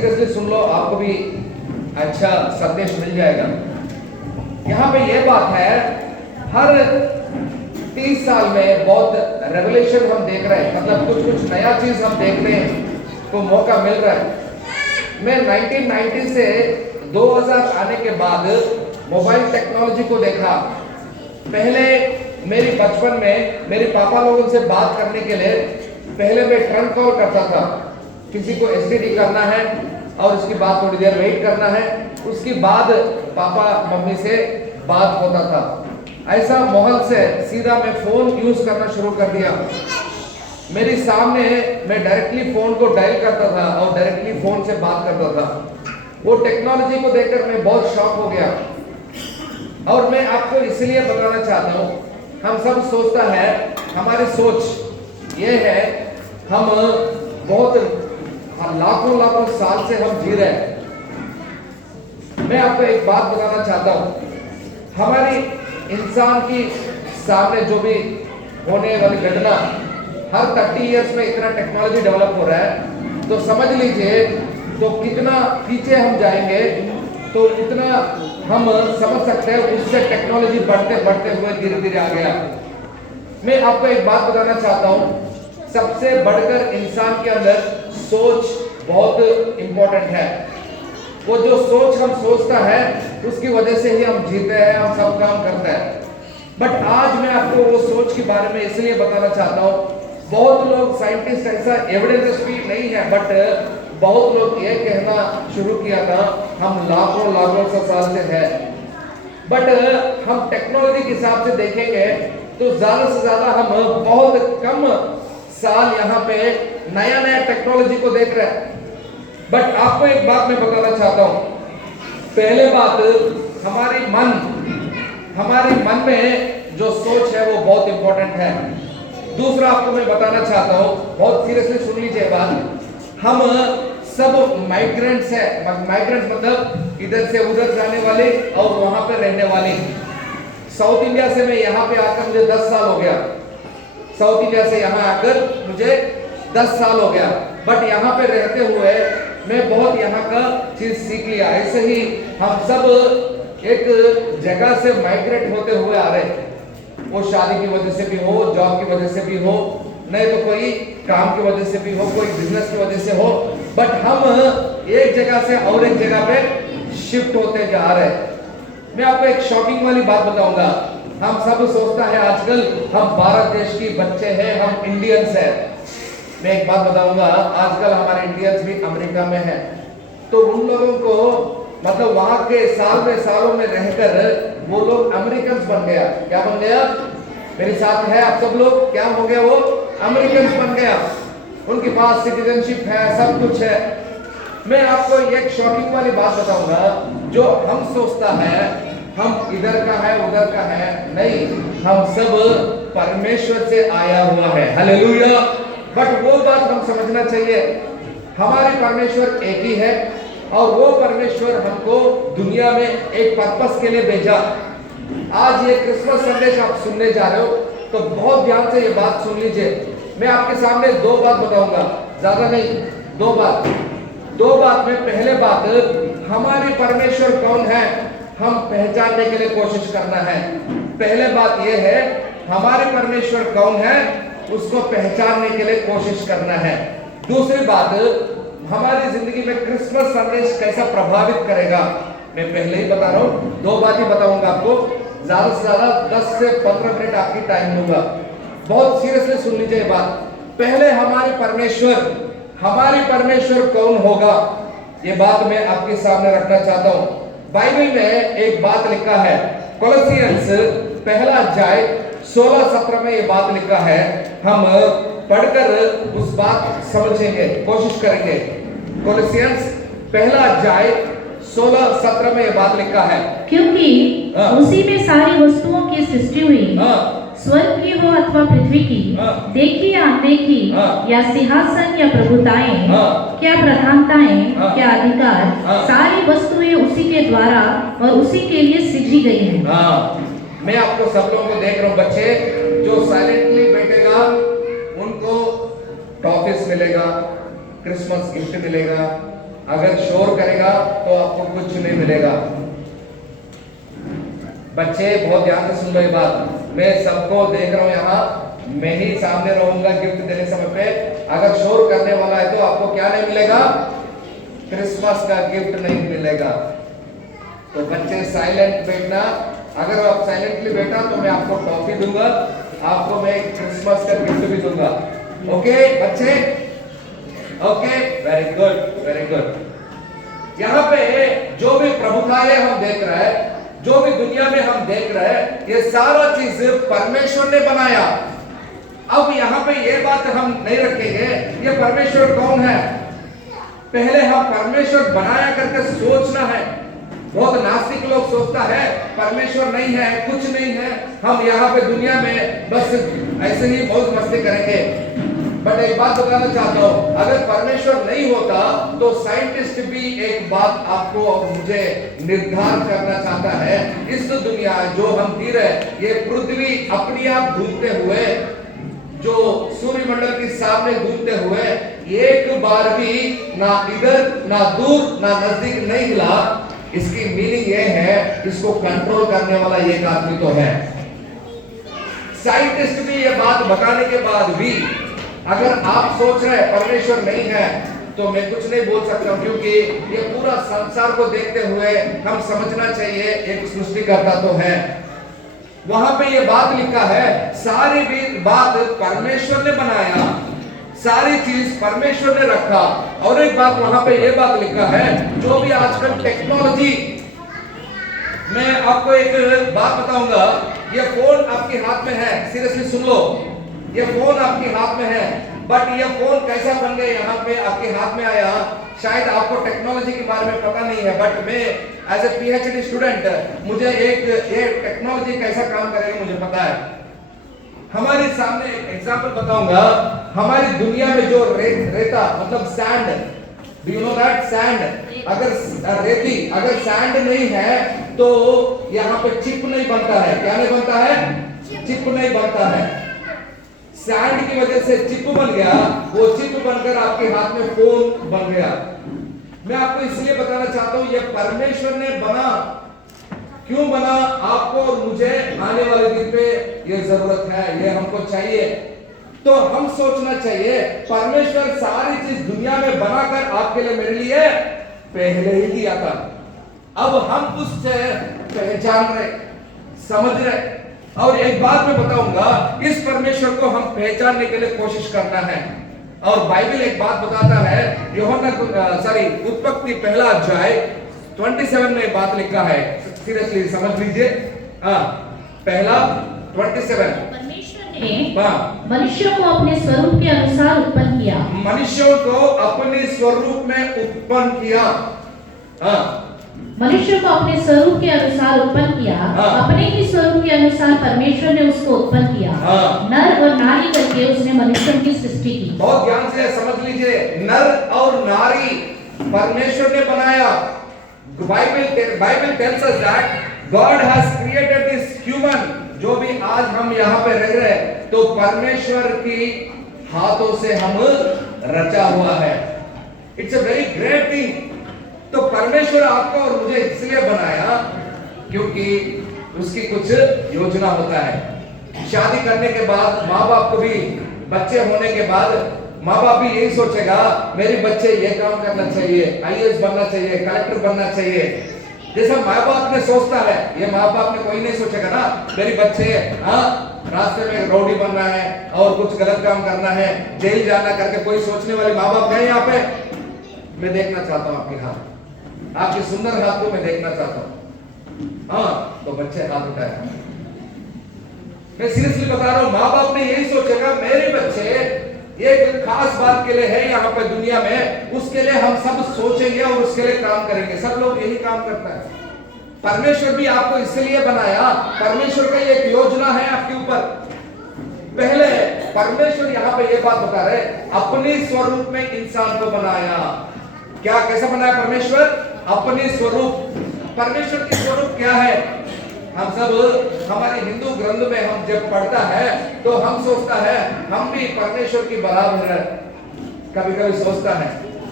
Seriously सुन लो, आपको भी अच्छा संदेश मिल जाएगा। यहाँ पे ये बात है, हर 30 साल में बहुत रेवोल्यूशन हम देख रहे हैं, मतलब कुछ कुछ नया चीज हम देखने को मौका मिल रहा है। मैं 1990 से 2000 आने के बाद मोबाइल टेक्नोलॉजी को देखा। पहले मेरी बचपन में मेरे पापा लोगों से बात करने के लिए पहले मैं ट्रंक कॉल करता था, किसी को एसटीडी करना है और उसके बाद थोड़ी देर वेट करना है, उसके बाद पापा मम्मी से बात होता था। ऐसा माहौल से सीधा मैं फोन यूज करना शुरू कर दिया। मेरे सामने मैं डायरेक्टली फोन को डायल करता था और डायरेक्टली फोन से बात करता था। वो टेक्नोलॉजी को देखकर मैं बहुत शॉक हो गया। और मैं आपको इसलिए बताना चाहता हूँ, हम सब सोचता है, हमारी सोच ये है, हम बहुत लाखों लाखों साल से हम जी रहे हैं। मैं आपको एक बात बताना चाहता हूँ, हमारी इंसान की सामने जो भी होने वाली घटना, हर 30 इयर्स में इतना टेक्नोलॉजी डेवलप हो रहा है, तो समझ लीजिए तो कितना पीछे हम जाएंगे, तो इतना हम समझ सकते हैं उससे टेक्नोलॉजी बढ़ते बढ़ते हुए धीरे धीरे आ गया। मैं आपको एक बात बताना चाहता हूँ, सबसे बढ़कर इंसान के अंदर सोच बहुत इंपॉर्टेंट है। वो जो सोच हम सोचता है उसकी वजह से ही हम जीते हैं, हम सब काम करते हैं। बट आज मैं आपको वो सोच के बारे में इसलिए बताना चाहता हूँ, बहुत लोग साइंटिस्ट ऐसा एविडेंस भी नहीं है, बट बहुत लोग ये कहना शुरू किया था हम लाखों लाखों साल से है। बट हम टेक्नोलॉजी के हिसाब से देखेंगे तो ज्यादा से ज्यादा हम बहुत कम साल यहाँ पे नया नया टेक्नोलॉजी को देख रहे हैं। बट आपको एक बात मैं बताना चाहता हूँ, पहले बात हमारे मन में जो सोच है वो बहुत इंपॉर्टेंट है। दूसरा आपको मैं बताना चाहता हूँ, बहुत सीरियसली सुन लीजिए बात, हम सब माइग्रेंट्स है। माइग्रेंट्स मतलब इधर से उधर जाने वाले और वहां पे रहने वाले। साउथ इंडिया से मैं यहाँ पे आकर मुझे 10 साल हो गया, साउथ इंडिया से यहाँ आकर मुझे 10 साल हो गया। बट यहाँ पे रहते हुए मैं बहुत यहाँ का चीज सीख लिया। ऐसे ही हम सब एक जगह से माइग्रेट होते हुए आ रहे हैं, वो शादी की वजह से भी हो, जॉब की वजह से भी हो, नहीं तो कोई काम की वजह से भी हो, कोई बिजनेस की वजह से हो, बट हम एक जगह से और एक जगह पे शिफ्ट होते जा रहे हैं। मैं आपको एक शॉकिंग वाली बात बताऊंगा, हम सब सोचता है आजकल हम भारत देश की बच्चे हैं, हम इंडियंस हैं। मैं एक बात बताऊंगा, आजकल हमारे इंडियंस भी अमेरिका में हैं, तो उन लोगों को मतलब वहां के सालों में रहकर वो लोग अमेरिकन बन गया। क्या बन गया? मेरे साथ है आप सब लोग, क्या हो गया? वो अमेरिकन बन गया, उनके पास सिटीजनशिप है, सब कुछ है। मैं आपको एक शॉकिंग वाली बात बताऊंगा, जो हम सोचता है हम इधर का है उधर का है, नहीं, हम सब परमेश्वर से आया हुआ है। हालेलुया। बट वो बात हम समझना चाहिए, हमारे परमेश्वर एक ही है और वो परमेश्वर हमको दुनिया में एक पर्पस के लिए भेजा। आज ये क्रिसमस संदेश आप सुनने जा रहे हो तो बहुत ध्यान से ये बात सुन लीजिए। मैं आपके सामने 2 बात बताऊंगा, ज्यादा नहीं, 2 बात में पहले बात, हमारे परमेश्वर कौन है हम पहचानने के लिए कोशिश करना है। पहले बात यह है, हमारे परमेश्वर कौन है उसको पहचानने के लिए कोशिश करना है। दूसरी बात, हमारी जिंदगी में क्रिसमस संदेश कैसा प्रभावित करेगा। मैं पहले ही बता रहा हूँ, 2 बात ही बताऊंगा आपको, ज्यादा से ज्यादा 10 से 15 मिनट आपकी टाइम लूंगा। बहुत सीरियसली सुन लीजिए बात। पहले हमारे परमेश्वर कौन होगा, ये बात मैं आपके सामने रखना चाहता हूँ। बाइबल में एक बात लिखा है, कोलोसियंस 1 अध्याय 16-17 में ये बात लिखा है, हम पढ़कर उस बात समझेंगे, कोशिश करेंगे। कोलोसियंस 1 अध्याय 16-17 में ये बात लिखा है, क्योंकि उसी में सारी वस्तुओं की सृष्टि हुई, स्वर्ग की हो अथवा पृथ्वी की, देखी या अनदेखी, या सिंहासन या प्रभुताएं, क्या प्रधानताएं, क्या अधिकार, सारी वस्तुएं उसी के द्वारा और उसी के लिए सृजी गई हैं। मैं आपको सब लोगों को देख रहा हूँ, बच्चे जो साइलेंटली बैठेगा उनको टॉफिस मिलेगा, क्रिसमस गिफ्ट मिलेगा, अगर शोर करेगा तो आपको कुछ नहीं मिलेगा। बच्चे बहुत ध्यान से सुन लो ये बात, मैं सबको देख रहा हूँ यहाँ, मैं ही सामने रहूंगा गिफ्ट देने समय पे। अगर शोर करने वाला है तो आपको क्या नहीं मिलेगा? क्रिसमस का गिफ्ट नहीं मिलेगा। तो बच्चे साइलेंट बैठना, अगर आप साइलेंटली बैठा तो मैं आपको टॉफी दूंगा, आपको मैं क्रिसमस का गिफ्ट भी दूंगा। ओके बच्चे? Okay, very good very good. यहाँ पे जो भी प्रभुताएं हम देख रहे हैं, जो भी दुनिया में हम देख रहे हैं, ये सारा चीज परमेश्वर ने बनाया। अब यहाँ पे ये बात हम नहीं रखेंगे ये परमेश्वर कौन है, पहले हम परमेश्वर बनाया करके सोचना है। बहुत नास्तिक लोग सोचता है परमेश्वर नहीं है, कुछ नहीं है, हम यहाँ पे दुनिया में बस ऐसे ही मौज मस्ती करेंगे। बट एक बात बताना चाहता हूँ, अगर परमेश्वर नहीं होता तो साइंटिस्ट भी एक बात आपको और मुझे निर्धार करना चाहता है, इस दुनिया जो हम जी रहे, ये पृथ्वी अपने आप घूमते हुए, जो सूर्य मंडल के सामने घूमते हुए एक बार भी ना इधर ना दूर ना नजदीक नहीं हिला। इसकी मीनिंग ये है, इसको कंट्रोल करने वाला एक आदमी तो है। साइंटिस्ट भी ये बात बताने के बाद भी अगर आप सोच रहे हैं परमेश्वर नहीं है तो मैं कुछ नहीं बोल सकता, क्योंकि ये पूरा संसार को देखते हुए हम समझना चाहिए एक सृष्टिकर्ता तो है। वहां पे ये बात लिखा है, सारी भी बात परमेश्वर ने बनाया, सारी चीज परमेश्वर ने रखा। और एक बात वहां पे ये बात लिखा है, जो भी आजकल टेक्नोलॉजी, मैं आपको एक बात बताऊंगा, ये फोन आपके हाथ में है, सीरियसली सुन लो, ये फोन आपके हाथ में है, बट ये फोन कैसा बन गया यहाँ पे आपके हाथ में आया, शायद आपको टेक्नोलॉजी के बारे में पता नहीं है, बट मैं एज ए पीएचडी स्टूडेंट मुझे ये टेक्नोलॉजी कैसा काम करेगा मुझे पता है। हमारे सामने एक एग्जांपल बताऊंगा, हमारी दुनिया में जो रेता मतलब sand, do you know that sand, अगर रेती, अगर सैंड नहीं है तो यहाँ पे चिप नहीं बनता है। क्या नहीं बनता है? चिप नहीं बनता है। सैंड की वजह से चिप बन गया, वो चिप बनकर आपके हाथ में फोन बन गया। मैं आपको इसलिए बताना चाहता हूं, ये परमेश्वर ने बना, क्यों बना, आपको और मुझे आने वाले दिन पे ये जरूरत है, ये हमको चाहिए। तो हम सोचना चाहिए परमेश्वर सारी चीज दुनिया में बनाकर आपके लिए मेरे लिए पहले ही दिया था। अब हम उससे पहचान रहे, समझ रहे। और एक बात मैं बताऊंगा, इस परमेश्वर को हम पहचानने के लिए कोशिश करना है। और बाइबल एक बात बताता है, उत्पत्ति पहला अध्याय 27 में बात लिखा है, सीरियसली समझ लीजिए। पहला 27, परमेश्वर ने मनुष्यों को अपने स्वरूप के अनुसार उत्पन्न किया। मनुष्यों को अपने स्वरूप में उत्पन्न किया। मनुष्य को अपने स्वरूप के अनुसार उत्पन्न किया, अपने ही स्वरूप के अनुसार परमेश्वर ने उसको उत्पन्न किया। नर और नारी करके उसने मनुष्यों की सृष्टि की। बहुत ध्यान से समझ लीजिए, नर और नारी परमेश्वर ने बनाया। Bible tells us that God has created this human, जो भी आज हम यहाँ पे रह रहे हैं तो परमेश्वर की हाथों से हम रचा हुआ है। It's a very great thing. तो परमेश्वर आपको और मुझे इसलिए बनाया क्योंकि उसकी कुछ योजना होता है। शादी करने के बाद माँ बाप को भी, बच्चे होने के बाद माँ बाप भी यही सोचेगा मेरे बच्चे ये काम करना चाहिए, आईएएस बनना चाहिए, कलेक्टर बनना चाहिए। जैसा माँ बाप ने सोचता है, ये माँ बाप ने कोई नहीं सोचेगा ना मेरे बच्चे रास्ते में रौडी बनना है और कुछ गलत काम करना है, जेल जाना करके कोई सोचने वाले माँ बाप नहीं यहाँ पे। मैं देखना चाहता हूँ आपके हाथ, आपके सुंदर हाथ को मैं देखना चाहता हूँ। तो बच्चे हाथ उठाए। मैं सीरियसली बता रहा हूँ, माँ बाप ने यही सोचेगा मेरे बच्चे एक खास बात के लिए है यहाँ पे दुनिया में, उसके लिए हम सब सोचेंगे और उसके लिए काम करेंगे। सब लोग यही काम करता है। परमेश्वर भी आपको इसलिए बनाया, परमेश्वर का एक योजना है आपके ऊपर। पहले परमेश्वर यहाँ पे ये बात बता रहे, अपने स्वरूप में इंसान को बनाया। क्या, कैसा बनाया परमेश्वर? अपने स्वरूप। परमेश्वर की स्वरूप क्या है? हम सब हमारे हिंदू ग्रंथ में हम जब पढ़ता है तो हम सोचता है हम भी परमेश्वर की बराबर है। कभी कभी सोचता है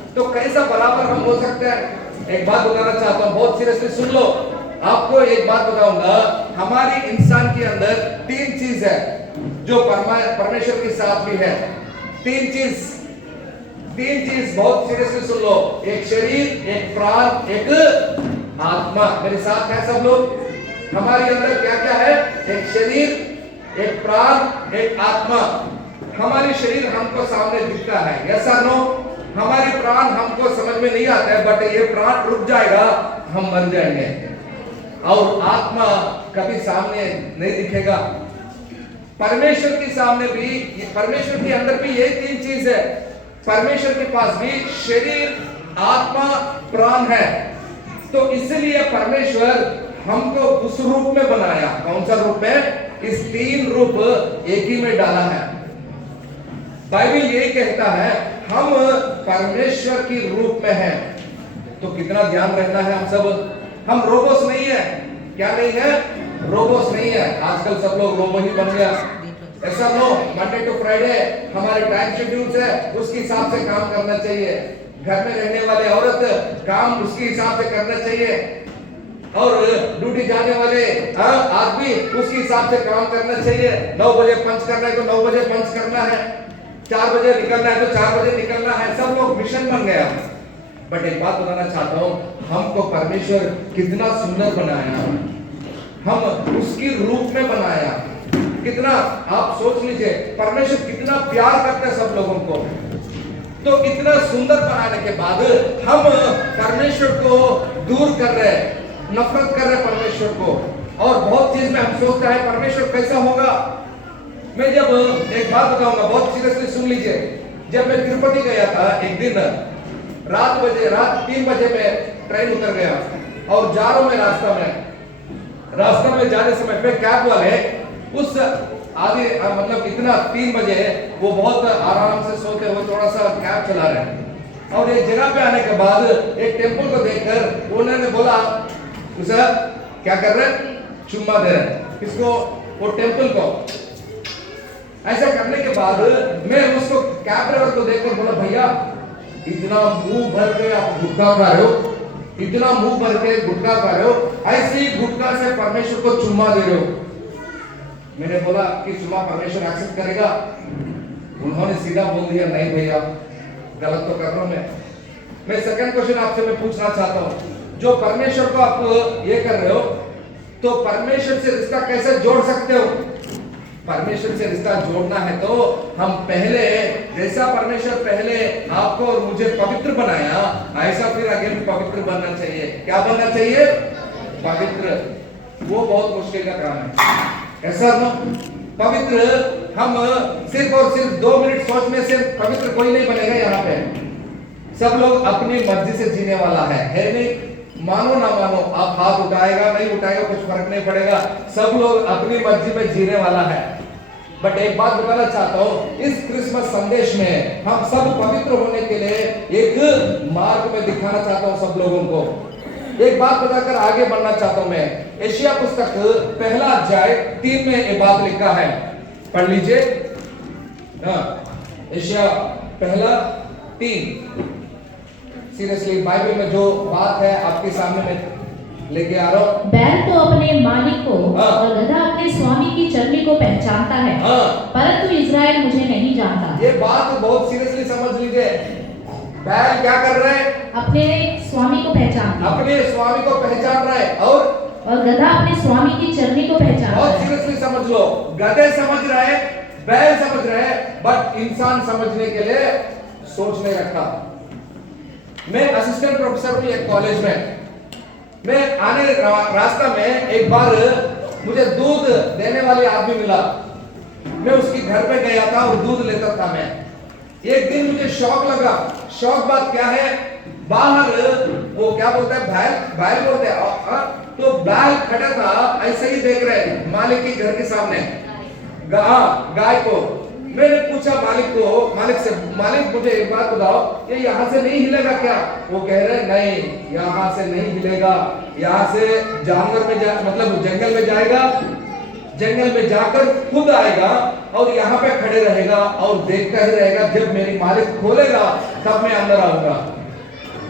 तो कैसा बराबर हम हो सकते हैं? एक बात बताना चाहता हूं, बहुत सीरियसली सुन लो। आपको एक बात बताऊंगा, हमारी इंसान के अंदर 3 चीज है जो परमेश्वर के साथ भी है। 3 चीज बहुत सीरियसली सुन लो। एक शरीर, एक प्राण, एक आत्मा। मेरे साथ है सब लोग? हमारे अंदर क्या क्या है? एक शरीर, एक प्राण, एक आत्मा। हमारी शरीर हमको सामने दिखता है, यस और नो? हमारी प्राण हमको समझ में नहीं आता है, बट ये प्राण रुक जाएगा, हम मर जाएंगे। और आत्मा कभी सामने नहीं दिखेगा। परमेश्वर के सामने भी, परमेश्वर के अंदर भी यही 3 चीज है। परमेश्वर के पास भी शरीर, आत्मा, प्राण है। तो इसलिए परमेश्वर हमको उस रूप में बनाया। कौन सा रूप में? इस 3 रूप एक ही में डाला है। बाइबल यही कहता है हम परमेश्वर की रूप में हैं। तो कितना ध्यान रखना है हम सब। हम रोबोस नहीं है। क्या नहीं है? रोबोस नहीं है। आजकल सब लोग रोबो ही बन गया। ऐसा नो, मंडे टू फ्राइडे हमारे टाइम शेड्यूल्स है, उसके हिसाब से काम करना चाहिए। घर में रहने वाले औरत काम उसके हिसाब से करना चाहिए, और ड्यूटी जाने वाले आदमी उसके हिसाब से काम करना चाहिए। 9 बजे पंच करना है तो 9 बजे पंच करना है, 4 बजे निकलना है तो 4 बजे निकलना है। सब लोग मिशन बन गया। बट एक बात बताना चाहता हूं, हमको परमेश्वर कितना सुंदर बनाया, हम उसकी रूप में बनाया। कितना, आप सोच लीजिए, परमेश्वर कितना प्यार करते हैं सब लोगों को। तो इतना सुंदर बनाने के बाद हम परमेश्वर को दूर कर रहे हैं, नफरत कर रहे हैं परमेश्वर को। और बहुत चीज में हम सोचते हैं परमेश्वर कैसा होगा। मैं जब एक बात बताऊंगा, बहुत सीरियसली सुन लीजिए। जब मैं तिरुपति गया था, एक दिन रात 3 बजे में ट्रेन उतर गया, और जा रहा हूं मैं रास्ता में जाने समय पे कैब वाले उस आदि मतलब इतना 3 बजे वो बहुत आराम से सोते हुए थोड़ा सा कैब चला रहे हैं। और एक जगह पे आने के बाद एक टेंपल को देखकर उन्होंने बोला, सर क्या कर रहे हैं? चुम्मा दे रहे हैं। किसको? वो टेंपल को। ऐसा करने के बाद मैं उसको कैब ड्राइवर को देखकर बोला, भैया इतना मुंह भर के आप गुटखा खा रहे हो, इतना मुंह भर के गुटखा खा रहे हो, ऐसे ही गुटखा से परमेश्वर को चुम्मा दे रहे हो। मैंने बोला कि चुम्मा परमेश्वर एक्सेप्ट करेगा? उन्होंने सीधा बोल दिया, नहीं भैया गलत तो कर रहा हूं मैं सेकंड क्वेश्चन आपसे मैं पूछना चाहता हूं, जो परमेश्वर को आप ये कर रहे हो, तो परमेश्वर से रिश्ता कैसे जोड़ सकते हो? परमेश्वर से रिश्ता जोड़ना है तो हम पहले, जैसा परमेश्वर पहले आपको और मुझे पवित्र बनाया, ऐसा फिर आगे भी पवित्र बनना चाहिए। क्या बनना चाहिए? पवित्र। वो बहुत मुश्किल का काम है, ऐसा ना? पवित्र हम सिर्फ और सिर्फ 2 मिनट सोचने से पवित्र कोई नहीं बनेगा। यहाँ पे सब लोग अपनी मर्जी से जीने वाला है नहीं? मानो ना मानो, आप हाथ उठाएगा नहीं उठाएगा कुछ फर्क नहीं पड़ेगा, सब लोग अपनी मर्जी में जीने वाला है। बट एक बात बताना चाहता हूं, इस क्रिसमस संदेश में हम सब पवित्र होने के लिए एक मार्ग में दिखाना चाहता हूं सब लोगों को। एक बात बताकर आगे बढ़ना चाहता हूं मैं। एशिया पुस्तक 1 अध्याय 3 में एक बात लिखा है, पढ़ लीजिए। एशिया 1:3। सीरियसली बाइबल में जो बात है आपके सामने मैं लेके आ रहा हूं। बैल तो अपने मालिक को और गधा अपने स्वामी की चरनी को पहचानता है, परंतु इज़राइल मुझे नहीं जानता। ये बात बहुत सीरियसली समझ लीजिए। बैल क्या कर रहे हैं? अपने स्वामी को पहचानता है, अपने स्वामी को पहचान रहा है, और गधा अपने स्वामी की चरनी को पहचानता है। बहुत सीरियसली समझ लो, गधे समझ रहे, बैल समझ रहे, बट इंसान समझने के लिए सोच नहीं रखा। मैं असिस्टेंट प्रोफेसर हूं एक कॉलेज में। मैं आने रास्ता में एक बार मुझे दूध देने वाले आदमी मिला। मैं उसके घर पे गया था और दूध लेता था मैं। एक दिन मुझे शौक लगा। शौक बात क्या है? बाहर वो क्या बोलता है, बैल बोलते हैं, तो बैल खड़ा था, ऐसे ही देख रहे मालिक के घर के सामने गाय को। मैंने पूछा मालिक से, मालिक मुझे एक बात बताओ, ये यहाँ से नहीं हिलेगा क्या? वो कह रहे नहीं, यहाँ से नहीं हिलेगा, यहाँ से जानवर में मतलब जंगल में जाएगा, जंगल में जाकर खुद आएगा और यहाँ पे खड़े रहेगा और देखता ही रहेगा, जब मेरी मालिक खोलेगा तब मैं अंदर आऊंगा।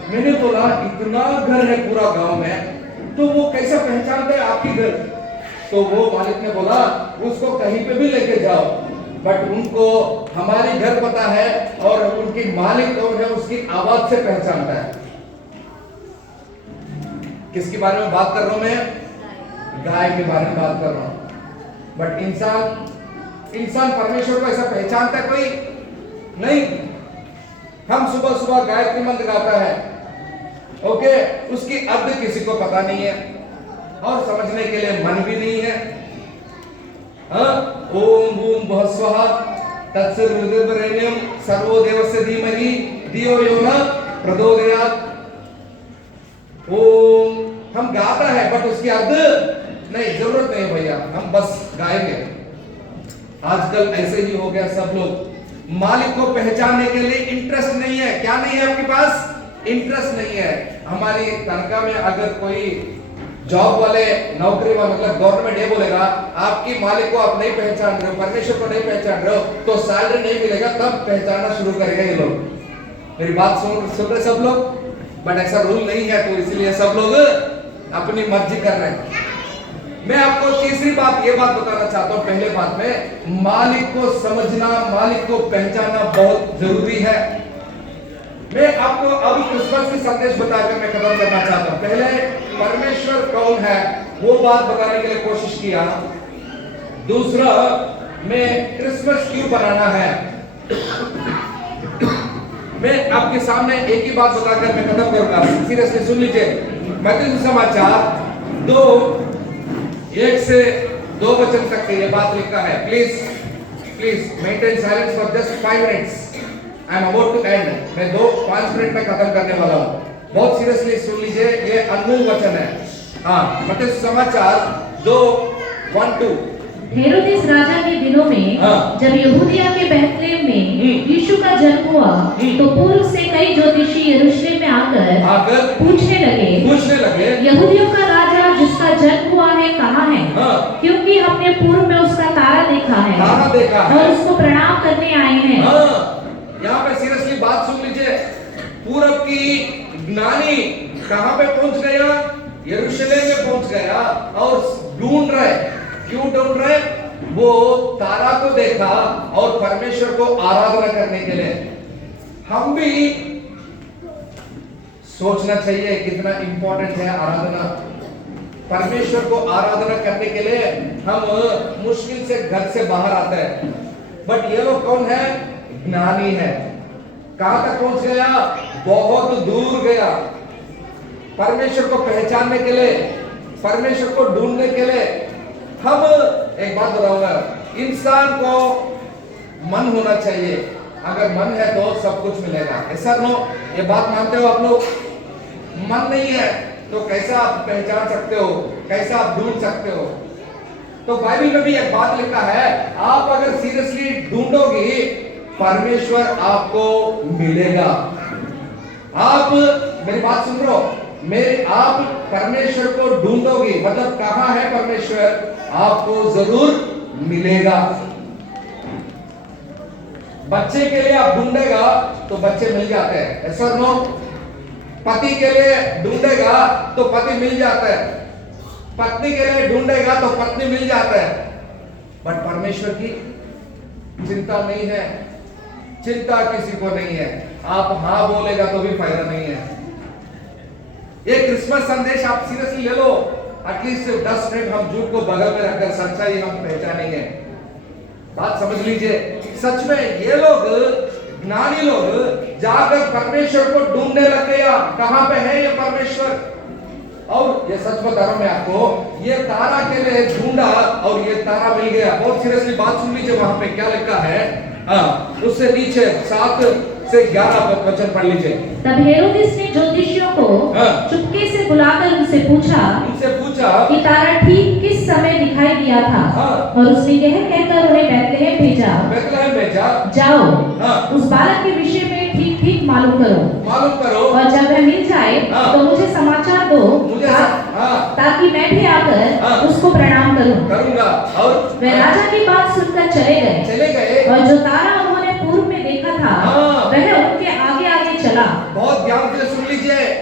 मैंने बोला इतना घर है पूरा गांव में, तो वो कैसे पहचानते हैं आपकी घर? तो वो मालिक ने बोला उसको कहीं पे भी लेके जाओ, बट उनको हमारी घर पता है और उनकी मालिक कौन है उसकी आवाज से पहचानता है। किसके बारे में बात कर रहा हूं मैं? गाय के बारे में बात कर रहा हूं। बट इंसान परमेश्वर को ऐसा पहचानता है कोई नहीं। हम सुबह सुबह गायत्री मंत्र गाता है, ओके, उसकी अर्थ किसी को पता नहीं है और समझने के लिए मन भी नहीं है। ओम बूम भस्वः तत्सवितुर्वरेण्यं सर्वो देवस्य धीमहि धियो यो न प्रचोदयात्। ओम हम गाता है बट उसकी अर्थ नहीं, जरूरत नहीं भैया, हम बस गाएंगे। आजकल ऐसे ही हो गया, सब लोग मालिक को पहचानने के लिए इंटरेस्ट नहीं है। क्या नहीं है आपके पास? इंटरेस्ट नहीं है। हमारी तनख्वाह में अगर कोई जॉब वाले, नौकरी वाले, मतलब गवर्नमेंट ये बोलेगा आपकी मालिक को आप नहीं पहचान रहे हो, परमेश्वर को नहीं पहचान रहे हो, तो सैलरी नहीं मिलेगा, तब पहचानना शुरू करेगा ये लोग। मेरी बात सुन रहे सब लोग? बट ऐसा रूल नहीं है, तो इसलिए सब लोग अपनी मर्जी कर रहे हैं। मैं आपको तीसरी बात ये बात बताना चाहता हूं। पहले बात में मालिक को समझना, मालिक को पहचानना बहुत जरूरी है। मैं आपको अभी क्रिसमस की संदेश बताकर मैं खत्म करना चाहता हूं। पहले परमेश्वर कौन है वो बात बताने के लिए कोशिश किया। दूसरा, मैं क्रिसमस क्यों बनाना है, मैं आपके सामने एक ही बात बताकर मैं खत्म करूंगा। सीरियसली सुन लीजिए। मत्ती सुसमाचार 2:1 से 2 वचन तक के ये बात लिखा है। Please maintain silence for just 5 minutes. I am about to and. मैं 5 मिनट में खत्म करने वाला हूं। बहुत सीरियसली सुन लीजिए, ये अनमोल वचन है। हाँ, मत्ती सुसमाचार 2:1-2। हेरोदेस राजा के दिनों में जब यहूदिया के बैतलहम में यीशु का जन्म हुआ, तो पूर्व से कई ज्योतिषी यरूशलेम में आकर पूछने लगे यहूदियों का राजा जिसका जन्म हुआ है कहाँ है? क्योंकि हमने पूर्व में उसका तारा देखा है और उसको प्रणाम करने आए हैं। यहाँ पे सीरियसली बात सुन लीजिए। पूरब की ज्ञानी कहाँ पे पहुंच गया? यरूशलेम में पहुंच गया और ढूंढ रहे। क्यों ढूंढ रहे? वो तारा को देखा और परमेश्वर को आराधना करने के लिए। हम भी सोचना चाहिए कितना इंपॉर्टेंट है आराधना। परमेश्वर को आराधना करने के लिए हम मुश्किल से घर से बाहर आते हैं, बट ये लोग कौन है? ज्ञानी है। कहां तक पहुंच गया? बहुत दूर गया। परमेश्वर को पहचानने के लिए, परमेश्वर को ढूंढने के लिए। हम एक बात बताऊंगा, इंसान को मन होना चाहिए। अगर मन है तो सब कुछ मिलेगा। ऐसा नो, ये बात मानते हो आप लोग? मन नहीं है तो कैसा आप पहचान सकते हो, कैसा आप ढूंढ सकते हो? तो बाइबल में भी एक बात लिखा है, आप अगर सीरियसली ढूंढोगे परमेश्वर आपको मिलेगा। आप मेरी बात सुन रहे हो? आप परमेश्वर को ढूंढोगे, मतलब कहां है परमेश्वर, आपको जरूर मिलेगा। बच्चे के लिए आप ढूंढेगा तो बच्चे मिल जाते हैं, ऐसा नो? पति के लिए ढूंढेगा तो पति मिल जाता है, पत्नी के लिए ढूंढेगा तो पत्नी मिल जाता है। बट परमेश्वर की चिंता नहीं है, चिंता किसी को नहीं है। आप हाँ बोलेगा तो भी फायदा नहीं है। ये क्रिसमस संदेश आप सीरियसली ले लो। एटलीस्ट 10 मिनट हम झूठ को बगल में रखकर सच्चाई हम पहचानेंगे। बात समझ लीजिए। सच में ये लोग, ज्ञानी लोग जाकर परमेश्वर को ढूंढने लग गया। कहां पे है ये परमेश्वर? और ये सच बता रहा हूं मैं आपको, ये तारा के लिए ढूंढा और ये तारा मिल गया। बहुत सीरियसली बात सुन लीजिए। वहां पे क्या लिखा है? उससे नीचे 7 से 11 वचन पढ़ लीजिए। तब हेरोदेस ने ज्योतिषियों को चुपके से बुलाकर उनसे पूछा कि तारा ठीक किस समय दिखाई दिया था। और उसने यह कहकर उन्हें बैतलहम भेजा, जाओ उस बालक के विषय में ठीक ठीक मालूम करो और जब वह मिल जाए तो मुझे समाचार दो, ताकि मैं भी आकर उसको प्रणाम करूंगा। और वे राजा की बात सुनकर चले गए और जो तारा उन्होंने पूर्व में देखा था वह उनके आगे आगे चला। बहुत ध्यान से सुन लीजिए।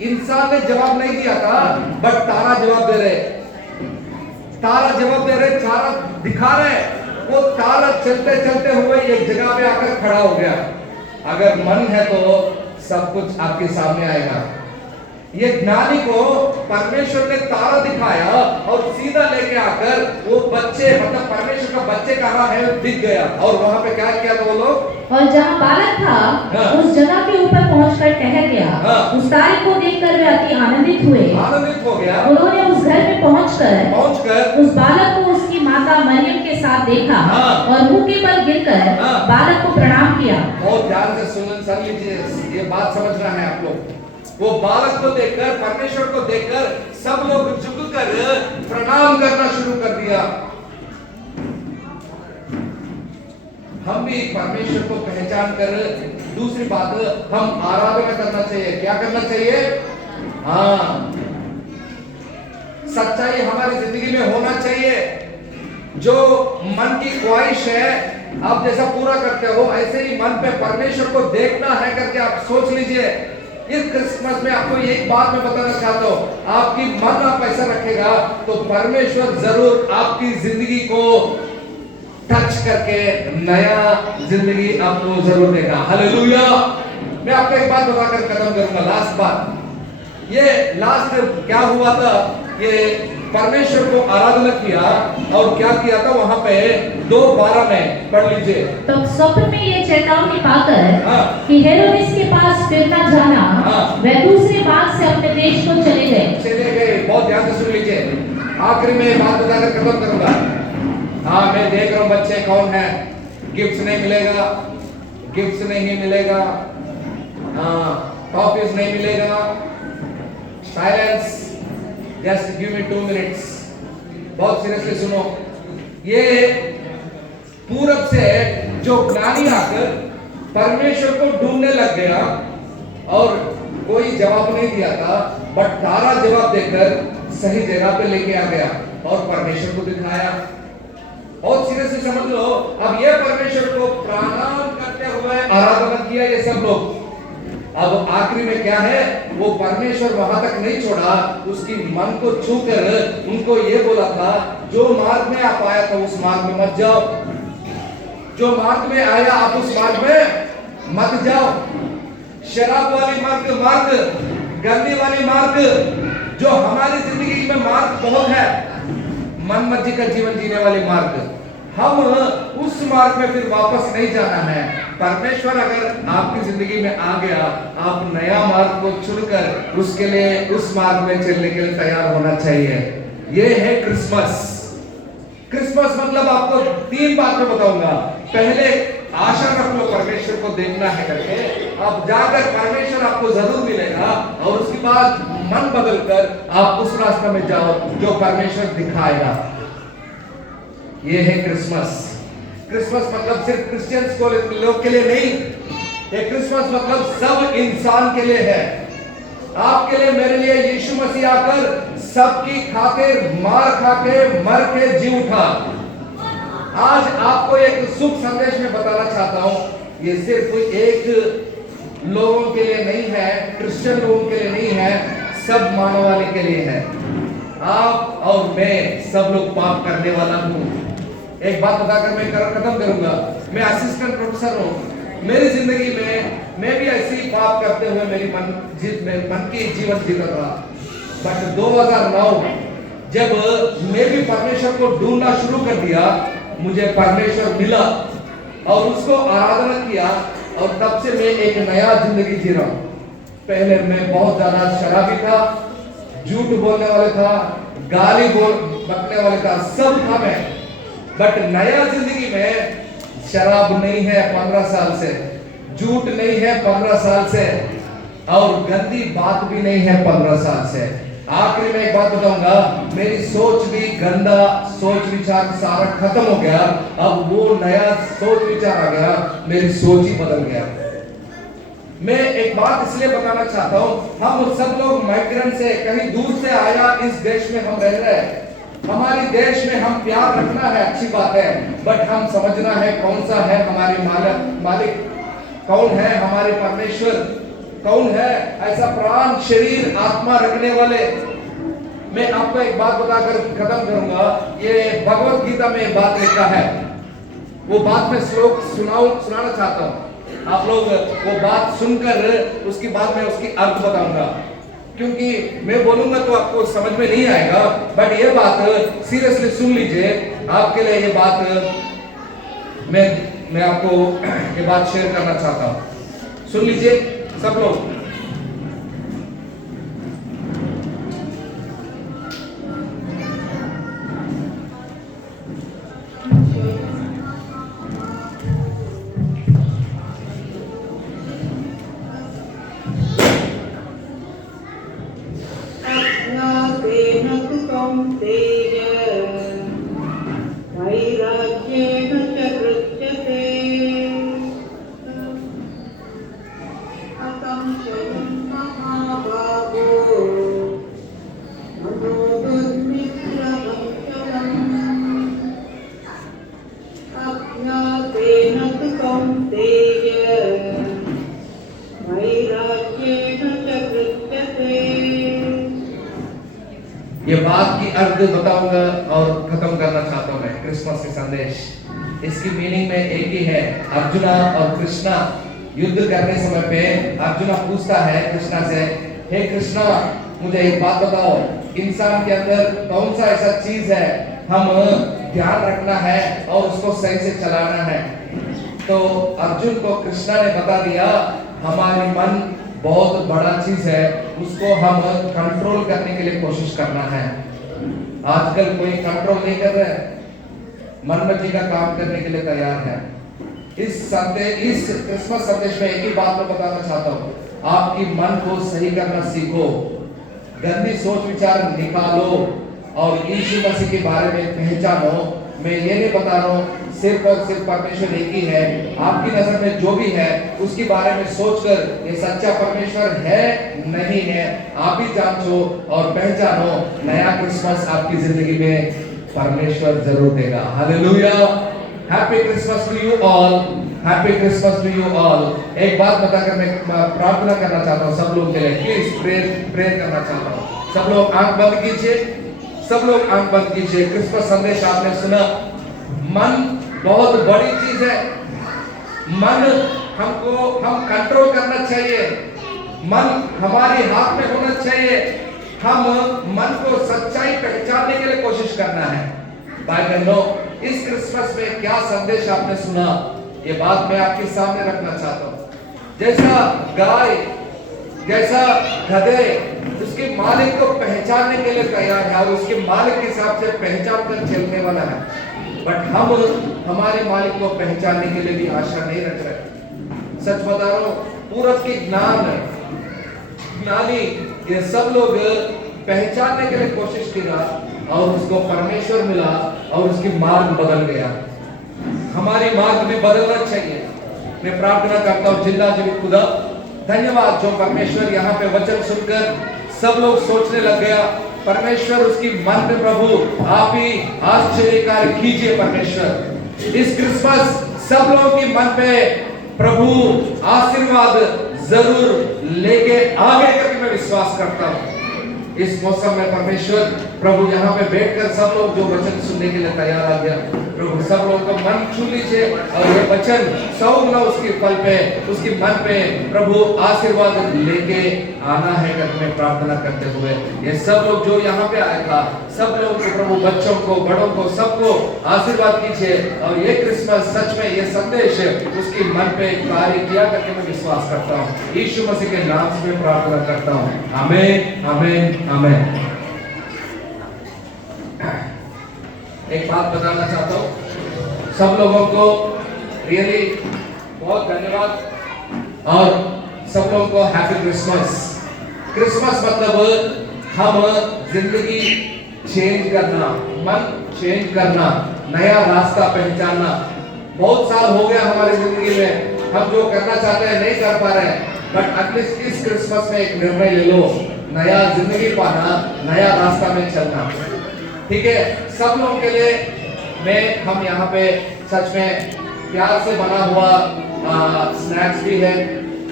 इंसान ने जवाब नहीं दिया था, बट तारा जवाब दे रहे, तारा जवाब दे रहे, तारा दिखा रहे। वो तारा चलते चलते हुए एक जगह पे आकर खड़ा हो गया। अगर मन है तो सब कुछ आपके सामने आएगा। ये ज्ञानी को परमेश्वर ने तारा दिखाया और सीधा लेके आकर वो बच्चे, मतलब परमेश्वर का बच्चे कहाँ है दिख गया। और वहां पे क्या किया था वो लोग, और जहाँ बालक था हाँ। उस जगह के ऊपर पहुंचकर ठहर गया। हाँ। उस तारे को देखकर वे अति आनंदित हुए। आनंदित हो गया। उन्होंने उस घर में पहुंचकर उस बालक को उसकी माता मरियम के साथ देखा। हाँ। और मुंह के बल गिरकर हाँ। बालक को प्रणाम किया। बहुत ध्यान से सुन लीजिए, ये बात समझना है आप लोग। वो बालक को देखकर, परमेश्वर को देखकर सब लोग झुककर प्रणाम करना शुरू कर दिया। हम भी परमेश्वर को पहचान कर, दूसरी बात हम आराधना करना चाहिए। क्या करना चाहिए? हाँ, सच्चाई हमारी जिंदगी में होना चाहिए। जो मन की ख्वाहिश है आप जैसा पूरा करते हो, ऐसे ही मन पे परमेश्वर को देखना है करके आप सोच लीजिए। इस क्रिसमस में आपको एक बात मैं बताना चाहता हूँ, आपकी मन आप ऐसा रखेगा तो परमेश्वर जरूर आपकी जिंदगी को टच करके नया जिंदगी आपको जरूर देगा। हालेलुया। मैं आपको एक बात बताकर खत्म करूंगा, लास्ट बात। ये लास्ट क्या हुआ था, ये परमेश्वर को आराधना किया और क्या किया था वहां पे 2:12 में पढ़ लीजिए। तो स्वप्न में ये चेतावनी पाकर हाँ। कि हेरोदेस के पास फिर न जाना, हाँ। वे दूसरे मार्ग से अपने देश को चले गए। बहुत ध्यान से सुन लीजिए, आखिरी में बात बताकर खत्म करूंगा। हाँ, मैं देख रहा हूँ बच्चे कौन है, गिफ्ट नहीं मिलेगा, गिफ्ट नहीं मिलेगा, हाँ, टॉफीज नहीं मिलेगा, silence, just give me 2 minutes. बहुत सीरियसली सुनो। ये पूरब से जो ज्ञानी आकर परमेश्वर को ढूंढने लग गया और कोई जवाब नहीं दिया था, बट तारा जवाब देकर सही जगह पे लेके आ गया और परमेश्वर को दिखाया। बहुत सीरियसली समझ लो। अब ये परमेश्वर को प्रणाम करते हुए आराधना किया ये सब लोग। अब आखिरी में क्या है, वो परमेश्वर वहां तक नहीं छोड़ा, उसकी मन को छूकर उनको ये बोला था, जो मार्ग में आप आया था उस मार्ग में मत जाओ, जो मार्ग में आया आप उस मार्ग में मत जाओ। शराब वाली मार्ग, गंदी वाली मार्ग, जो हमारी जिंदगी में मार्ग बहुत है, मन मर्जी का जीवन जीने वाले मार्ग, हम उस मार्ग में फिर वापस नहीं जाना है। परमेश्वर अगर आपकी जिंदगी में आ गया, आप नया मार्ग को चुनकर उसके लिए, उस मार्ग में चलने के लिए तैयार होना चाहिए। ये है क्रिसमस। क्रिसमस मतलब आपको 3 बातें बताऊंगा। पहले आशा रख लो परमेश्वर को देखना है करके, अब जाकर परमेश्वर आपको जरूर मिलेगा और उसके बाद मन बदलकर आप उस रास्ते में जाओ जो परमेश्वर दिखाएगा। ये है क्रिसमस। क्रिसमस मतलब सिर्फ क्रिश्चियंस को लोग के लिए नहीं, ये क्रिसमस मतलब सब इंसान के लिए है। आपके लिए, मेरे लिए यीशु मसीह आकर सबकी खातिर मार खा के मर के जी उठा। आज आपको एक शुभ संदेश में बताना चाहता हूं, ये सिर्फ एक लोगों के लिए नहीं है, क्रिश्चियन लोगों के लिए नहीं है, सब मानवाले के लिए है। आप और मैं सब लोग पाप करने वाला हूं। एक बात बताकर मैं खत्म करूंगा। मैं असिस्टेंट प्रोफेसर हूं। मेरी जिंदगी में मैं भी ऐसे ही पाप करते हुए मेरी मन की जीवन जीता रहा। बट 2009 जब मैं भी परमेश्वर को ढूंढना शुरू कर दिया, मुझे परमेश्वर मिला और उसको आराधना किया और तब से मैं एक नया जिंदगी जी रहा हूं। पहले मैं बहुत ज्यादा शराबी था, झूठ बोलने वाले था, गाली बकने वाले था, सब था मैं। बट नया जिंदगी में शराब नहीं है 15 साल से, झूठ नहीं है 15 साल से, और गंदी बात भी नहीं है 15 साल से। आखिरी में एक बात बताऊंगा, मेरी सोच भी गंदा सोच विचार सारा खत्म हो गया। अब वो नया सोच विचार आ गया, मेरी सोच ही बदल गया। मैं एक बात इसलिए बताना चाहता हूँ, हम सब लोग माइग्रेंट से, कहीं दूर से आया इस देश में हम रह रहे हैं। हमारे देश में हम प्यार रखना है, अच्छी बात है, बट हम समझना है कौन सा है हमारे मालिक, कौन है हमारे परमेश्वर। कौन है ऐसा प्राण शरीर आत्मा रखने वाले? मैं आपको एक बात बताकर खत्म करूंगा। ये भगवत गीता में एक बात लिखा है, वो बात में श्लोक सुनाना चाहता हूं। आप लोग वो बात सुनकर उसकी बाद में उसकी अर्थ बताऊंगा, क्योंकि मैं बोलूंगा तो आपको समझ में नहीं आएगा, बट ये बात सीरियसली सुन लीजिए। आपके लिए ये बात मैं आपको ये बात शेयर करना चाहता हूं। सुन लीजिए सब लोग। वैराग्येण च गृह्यते असंशयं महाभागो मनो दुर्मित्रमचलम् अज्ञातेन तु कौन्तेय वैराग्येण च गृह्यते। ये बात की अर्थ बताऊंगा और खत्म करना चाहता हूं मैं। क्रिसमस के संदेश, इसकी मीनिंग में एक ही है। अर्जुना और कृष्णा युद्ध करने समय पे अर्जुना पूछता है कृष्णा से, हे कृष्णा मुझे एक बात बताओ, इंसान के अंदर कौन सा ऐसा चीज है हम ध्यान रखना है और उसको सही से चलाना है? तो अर्जुन को कृष्णा ने बता दिया, हमारी मन बहुत बड़ा चीज है, उसको हम कंट्रोल करने के लिए कोशिश करना है। आजकल कोई कंट्रोल नहीं कर रहा है, मनमर्जी का काम करने के लिए तैयार है। इस क्रिसमस संदेश में एक ही बात मैं बताना चाहता हूँ, आपकी मन को सही करना सीखो, गंदी सोच विचार निकालो और यीशु मसीह के बारे में पहचानो। मैं ये नहीं बता रहा हूँ सिर्फ और सिर्फ परमेश्वर एक ही है, आपकी नजर में जो भी है उसके बारे में सोचकर ये सच्चा परमेश्वर है नहीं है आप भी जांचो और पहचानो। नया क्रिसमस आपकी जिंदगी में परमेश्वर जरूर देगा। Hallelujah, happy Christmas to you all, happy Christmas to you all. एक बात बताकर मैं प्रार्थना करना चाहता हूँ सब लोग के लिए, प्लीज प्रेयर करना चाहता हूँ। सब लोग आंख बंद कीजिए, सब लोग आंख बंद कीजिए। क्रिसमस संदेश आपने सुना, मन बहुत बड़ी चीज है, मन हम कंट्रोल करना चाहिए, मन हमारे हाथ में होना चाहिए, हम मन को सच्चाई पहचानने के लिए कोशिश करना है। भाई बहनों, इस क्रिसमस में क्या संदेश आपने सुना, ये बात मैं आपके सामने रखना चाहता हूँ। जैसा गाय, जैसा गधे उसके मालिक को पहचानने के लिए तैयार है और उसके मालिक के हिसाब से पहचान कर चलने वाला है, बट हम हमारे मालिक को पहचानने के लिए भी आशा नहीं रख रहे। सच बता रहा हूं, पूरब के ज्ञानी ये सब लोग पहचानने के लिए कोशिश किया और उसको परमेश्वर मिला और उसकी मार्ग बदल गया। हमारी मार्ग भी बदलना चाहिए। मैं प्रार्थना करता हूँ जिंदा जीवित खुदा, धन्यवाद जो परमेश्वर यहाँ पे वचन सुनकर सब लोग सोचने लग गया। परमेश्वर उसकी मन में प्रभु आप ही आश्चर्य कार्य कीजिए। परमेश्वर इस क्रिसमस सब लोगों की मन पे प्रभु आशीर्वाद जरूर लेके आगे करके मैं विश्वास करता हूँ। इस मौसम में परमेश्वर प्रभु यहाँ पे बैठकर सब लोग जो वचन सुनने के लिए तैयार आ गया, प्रभु सब लोगों का मन छू लीजिए और ये वचन 100 गुना उसके फल पे, उसकी मन पे प्रभु आशीर्वाद लेके आना है करके मैं प्रार्थना करते हुए ये सब लोग जो यहाँ पे आया था सब लोगों को प्रभु, बच्चों को, बड़ों को, सबको आशीर्वाद कीजिए और ये क्रिसमस सच में ये संदेश उसकी मन पे कार्य किया करके मैं विश्वास करता हूँ। यीशु मसीह के नाम से मैं प्रार्थना करता हूँ, आमीन, आमीन, आमीन। एक बात बताना चाहता हूँ सब लोगों को, रियली बहुत धन्यवाद और सब लोगों को हैप्पी क्रिसमस। क्रिसमस मतलब हम जिंदगी चेंज करना, मन चेंज करना, नया रास्ता पहचानना। बहुत साल हो गया हमारी जिंदगी में, हम जो करना चाहते हैं नहीं कर पा रहे हैं, बट एटलीस्ट इस क्रिसमस में एक निर्णय ले लो, नया जिंदगी पाना, नया रास्ता में चलना। ठीक है, सब लोगों के लिए हम यहाँ पे सच में प्यार से बना हुआ स्नैक्स भी है,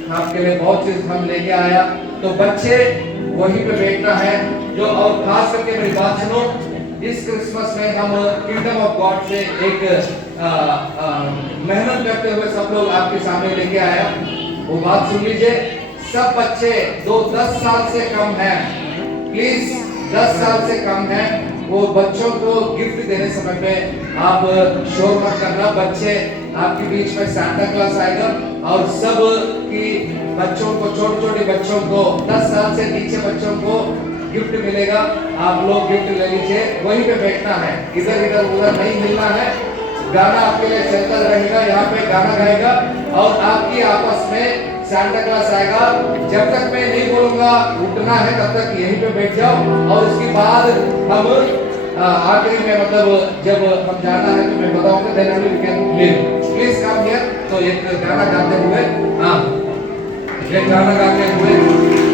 आपके लिए बहुत चीज हम लेके आया। तो बच्चे वहीं पे बैठना है जो, और खास करके मेरी बात सुनो, इस क्रिसमस में हम किंगडम ऑफ गॉड से एक मेहनत करते हुए सब लोग आपके सामने लेके आया। वो बात सुन लीजिए, सब बच्चे जो 10 साल से कम है, प्लीज 10 साल से कम है, वो बच्चों को गिफ्ट देने समय पे आप शोर मत करना। बच्चे आपके बीच में सांता क्लॉज आएगा और सब की बच्चों को, छोटे छोटे बच्चों को, 10 साल से नीचे बच्चों को गिफ्ट मिलेगा। आप लोग गिफ्ट ले लीजिए, वहीं पे बैठना है, इधर इधर उधर नहीं मिलना है। गाना आपके लिए चलता रहेगा, यहाँ पे गाना गाएगा और आपकी आपस में सांता क्लॉज आएगा। जब तक मैं नहीं बोलूंगा उठना है तब तक यहीं पे बैठ जाओ, और उसके बाद हम आखिरी में, मतलब जब हम जाना है तो मैं बताऊंगा, then only we can leave. Please come here. तो एक गाना गाते हुए, हाँ, एक गाना गाते हुए